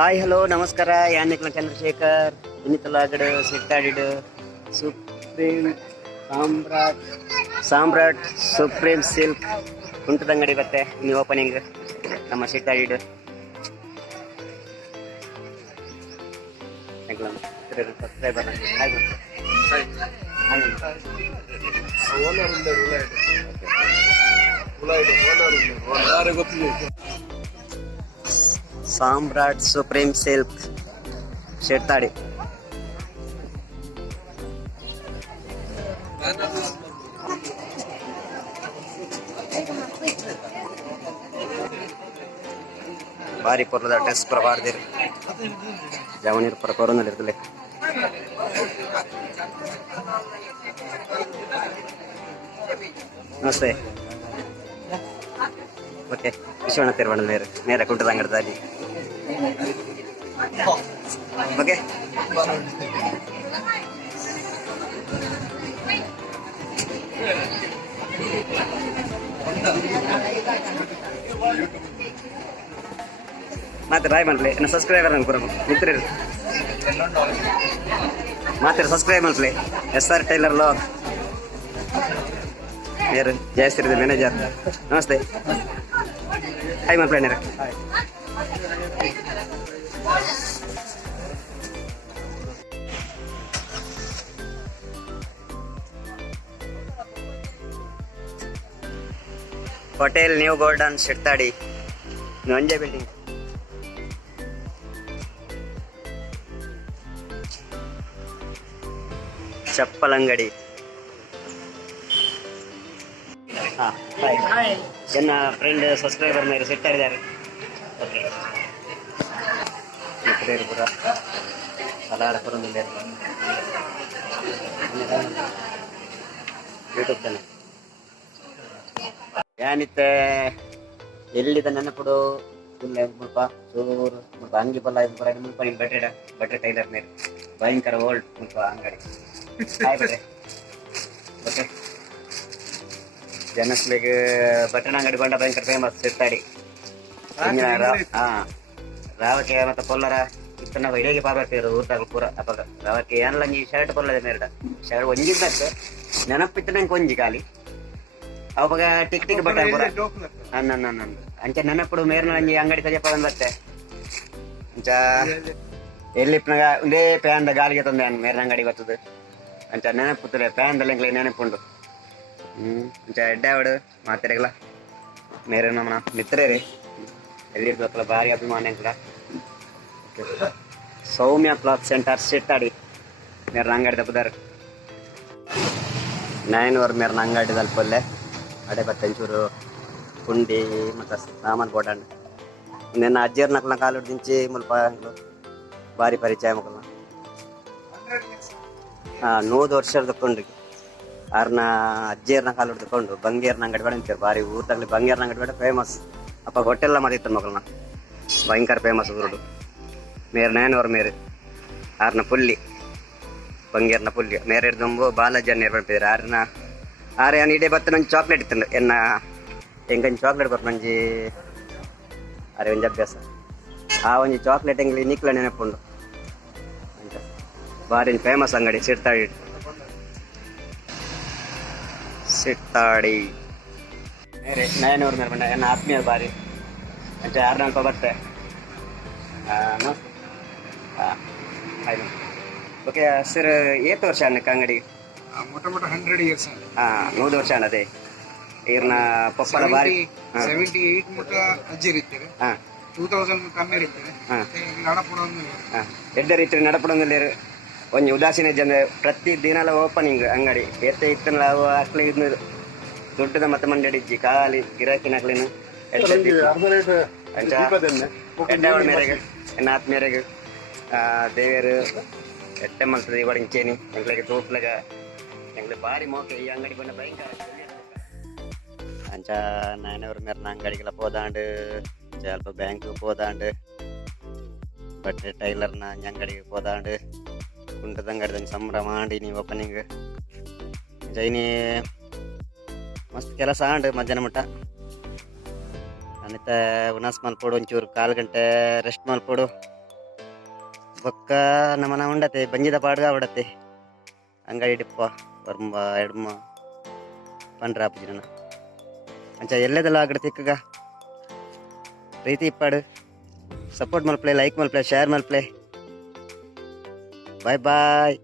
Hi hello ನಮಸ್ಕಾರ ಯಾನಿಕ್ಲ Chandrashekhar ಇನ್ನಿತಲಾಗಡ್ ಸಿಟ್ಟಾಡಿಡ್ supreme ಸಾಮ್ರಾಟ್ supreme silk ಕುಂಟದಂಗಡಿ ಬತ್ತೆ ಇನ್ನು ಓಪನಿಂಗ್ ನಮ್ಮ ಸಿಟ್ಟಾಡಿಡ್ ಸಬ್ಸ್ಕ್ರೈಬರ್ ಸಾಮ್ರಾಟ್ ಸುಪ್ರೀಂ ಸಿಲ್ಕ್ ಶೆಟ್ಟಾಡಿ ಭಾರಿ ಪುರದ ಡ್ರೆಸ್ ಪ್ರಭಾರದಿರು ಜವನೀರು ಪರ ಕೊರೋನಲ್ಲಿರ್ತಲೆ ನಮಸ್ತೆ ಓಕೆ ವಿಶ್ವನಾಥ್ ತಿರುವಣ್ಣ ನೇರ ಕುಂಟದಂಗಡದಲ್ಲಿ ಓಕೆ ಮತ್ತೆ ರಾಯ್ ಮಾಡ್ಲಿ ಇನ್ನು ಸಬ್ಸ್ಕ್ರೈಬರ್ ಅನ್ಕೂರ ಮಿತ್ರರು ಮಾತ್ರ ಸಬ್ಸ್ಕ್ರೈಬ್ ಮಾಡ್ಲಿ SR ಟೈಲರ್ ಲೋ ನೇರು ಜಯಶ್ರೀ ಮ್ಯಾನೇಜರ್ ನಮಸ್ತೆ ಹಾಯ್ ಮಾಡ್ಲಿ ನೇರ ಹೋಟೆಲ್ ನ್ಯೂ ಗೋಲ್ಡನ್ ಶಿಟ್ಟಾಡಿ ನಂಜೆ ಬಿಲ್ಡಿಂಗ್ ಚಪ್ಪಲ್ ಅಂಗಡಿ ನನ್ನ ಫ್ರೆಂಡ್ ಸಬ್ಸ್ಕ್ರೈಬರ್ ಮೇಲೆ ಸೆಟ್ ಆಗಿದ್ದಾರೆ ಓಕೆ ಮಿತ್ರರು ಪುರ ಸಲಾಡ ಪುರದಲ್ಲಿ ಯೂಟ್ಯೂಬ್ ಚಾನಲ್ ಏನಿತ್ತೆ ಎಲ್ಲಿದ ನೆನಪುಡು ಫುಲ್ ಮುಲ್ಪ ಚೂರು ಮುಲ್ಪ ಅಂಗಿ ಬಲ್ಲ ಇದು ಬರ ಮುಲ್ಪ ನಿಮ್ಮ ಬಟ್ಟೆ ಟೈಲರ್ ಮೇಲೆ ಭಯಂಕರ ಓಲ್ಡ್ ಮುಲ್ಪ ಅಂಗಡಿ ಆಯ್ತು ಓಕೆ ಜನಸ್ಲಿಗೆ ಬಟ್ಟಣ ಅಂಗಡಿ ಕೊಂಡ ಭಯಂಕರ ಫೇಮಸ್ ಸಿಟ್ಟಾಡಿ ರಾವಕ್ಕೆ ಮತ್ತೆ ಕೊಲ್ಲರ ಇತ್ತನ ಹಿಡಿಗೆ ಪಾರ್ವತಿರು ಊಟಾಗ ಪೂರ ಅಪಗ ರಾವಕ್ಕೆ ಏನಲ್ಲ ಈ ಶರ್ಟ್ ಕೊಲ್ಲದೆ ಮೇರಡ ಶರ್ಟ್ ಒಂಜಿದ್ದಕ್ಕೆ ನೆನಪಿತ್ತು ನಂಗೆ ಒಂಜಿ ಖಾಲಿ ಅವಾಗ ಟಿಕ್ ಟಿಕ್ ಬಟ್ಟ ಪೂರ ನನ್ನ ಅಂಚ ನೆನಪುಡು ಮೇರ್ನ ನಂಜಿ ಅಂಗಡಿ ಕಜಪ್ಪ ಬಂದತ್ತೆ ಅಂಚ ಎಲ್ಲಿಪ್ಪನಾಗ ಒಂದೇ ಪ್ಯಾಂಡ ಗಾಲಿಗೆ ತಂದೆ ಮೇರ್ನ ಅಂಗಡಿ ಬರ್ತದೆ ಅಂಚ ನೆನಪುತ್ತದೆ ಪ್ಯಾಂಡಲ್ಲಿ ನೆನಪುಂಡು ಅಂಚ ಎಡ್ಡಾವಡು ಮಾತಾಡಗಲ ಮೇರೆ ನಮ್ಮ ಮಿತ್ರೇ ರೀ ಎಲ್ಲಿರ್ಬೇಕಲ್ಲ ಭಾರಿ ಅಭಿಮಾನ ಕೂಡ ಸೌಮ್ಯ ಕ್ಲಾತ್ ಸೆಂಟರ್ ಸಿಟ್ಟಾಡಿ ಮೇರ್ನ ಅಂಗಡಿ ತಪ್ಪದಾರ 9 ವರ್ ಮೇರ್ನ ಅಂಗಡಿ ತಲುಪಲ್ಲೇ ಅಡೆ ಬತ್ತಂಚೂರು ಪುಂಡಿ ಮತ್ತು ಸಾಮಾನು ಬೋಡಂಡು ನಿನ್ನ ಅಜ್ಜಿಯರ್ ನಕಲ್ನ ಕಾಲು ಹಿಡ್ದಿಂಚಿ ಮುಲ್ಪ ಭಾರಿ ಪರಿಚಯ ಮಕ್ಕಳನ್ನ 100 ವರ್ಷದ ಕೊಂಡ್ರಿ ಆರ್ನ ಅಜ್ಜಿಯರ್ನ ಕಾಲು ಹಿಡ್ದುಕೊಂಡು ಬಂಗೇರ್ನ ಅಂಗಡಿ ಬೇಡ ಅಂತೀರು ಭಾರಿ ಊರ್ದಾಗಲಿ ಬಂಗೇರ್ನ ಅಂಗಡಿ ಬೇಡ ಫೇಮಸ್ ಅಪ್ಪ ಹೊಟ್ಟೆಲ್ಲ ಮರಿತಾರೆ ಮಕ್ಕಳನ್ನ ಭಯಂಕರ ಫೇಮಸ್ ಊರುಡು ಮೇರೆ 9 ವರ್ ಮೇರೆ ಆರ್ನ ಪುಲ್ಲಿ ಬಂಗೇರ್ನ ಪುಲ್ಲಿ ಮೇರೆ ಹಿಡ್ದು ಬಾಲಾಜಿ ನೇರ್ ಬರ್ತಿದ್ರು ಆರೆ ನಾನು ಇಡೀ ಬತ್ತ ನಂಗೆ ಚಾಕ್ಲೇಟ್ ಇತ್ತು ಎನ್ನ ಹೆಂಗಂಜಿ ಚಾಕ್ಲೇಟ್ ಬರ್ತು ನಂಜಿ ಅರೆ ಒಂಜಿ ಅಭ್ಯಾಸ ಆ ಒಂಜಿ ಚಾಕ್ಲೇಟ್ ಹೆಂಗ್ಲಿ ನಿಕ್ಲ ನೆನಪುಂಡು ಅಂತ ಭಾರಿ ಫೇಮಸ್ ಅಂಗಡಿ ಸಿಟ್ಟಾಡಿ ಮೇರೆ 9 ವರ್ ಮೇಲೆ ಬಂದ ಎನ್ನ ಆತ್ಮೀಯ ಭಾರಿ ಅಂತ 6 ಬತ್ತೆ ಆಯ್ತು ಓಕೆ ಸರ್ ಏತ್ ವರ್ಷ ಅನ್ನಕ್ಕೆ ಅಂಗಡಿ मोटा 100 years 100 ವರ್ಷ ಅದೇ ಈರ್ನ ಪಪ್ಪಲ ಬಾರಿ 78 ಮುಟ ಅಜ್ಜಿ ಇರ್ತಾರೆ 2000 ಕಮ್ಮಿ ಇರ್ತಾರೆ ನಡಪಡೊಂದು ಎಡ್ಡ ರೀತಿ ನಡಪಡೊಂದಲ್ಲಿ ಒಂಜಿ ಉದಾಸೀನ ಜನ ಪ್ರತಿ ದಿನಲ ಓಪನಿಂಗ್ ಅಂಗಡಿ ಎತ್ತೆ ಇತ್ತನ ಅವು ಅಕ್ಲಿ ಇದ್ನ ದೊಡ್ಡದ ಮತ್ತೆ ಮಂಡಡಿಜ್ಜಿ ಖಾಲಿ ಗಿರಾಕಿನಕ್ಲಿನ ಎಡ್ಡವಳ ಮೇರೆಗೆ ಎನ್ನ ಆತ್ಮೀಯರೆಗೆ ದೇವರು ಎಟ್ಟೆ ಮಲ್ತದೆ ಒಡಂಚೇನಿ ಎಂಗ್ಳಿಗೆ ತೋಪ್ಲಗ ಎಂಗ್ಳು ಭಾರಿ ಮೋಕೆ ಈ ಅಂಗಡಿ ಬಂದ ಭಯಂಕರ ಅಂಚ 9 ವರ್ ಮೇರ್ನ ಅಂಗಡಿಗೆಲ್ಲ ಪೋದಾಂಡು ಸ್ವಲ್ಪ ಬ್ಯಾಂಕ್ ಪೋದಾಂಡು ಬಟ್ಟೆ ಟೈಲರ್ನ ಅಂಗಡಿಗೆ ಪೋದಾಂಡು ಕುಂಟದಂಗಡಿದಂಗೆ ಸಂಭ್ರಮ ಮಾಡಿ ನೀವು ಓಪನಿಂಗ್ ಜೈನಿ ಮಸ್ತ್ ಕೆಲಸ ಆಂಡು ಮಧ್ಯಾಹ್ನ ಮಟ್ಟ ಅನ್ನಿತ ಉನಾಸ್ ಮಲ್ಪೋಡು ಒಂಚೂರು 1/4 ಗಂಟೆ ರೆಸ್ಟ್ ಮಲ್ಪೋಡು ಬೊಕ್ಕ ನಮ್ಮನ ಉಂಡತೆ ಬಂಜಿದ ಪಾಡ್ಗ ಉಡತೆ ಅಂಗಡಿ ಡಿಪ್ಪ ವರ್ಮ ಎಡ್ಮ ಪಂಡ್ರ ಆಪುಜಿನ ಅಂಚ ಎಲ್ಲದೆಲ್ಲ ಆಗಡೆ ತಿಕ್ಕಗ ಪ್ರೀತಿ ಇಪ್ಪಾಡು ಸಪೋರ್ಟ್ ಮಲ್ಪ್ಲೆ ಲೈಕ್ ಮಲ್ಪ್ಲೆ ಶೇರ್ ಮಲ್ಪ್ಲೆ ಬಾಯ್ ಬಾಯ್.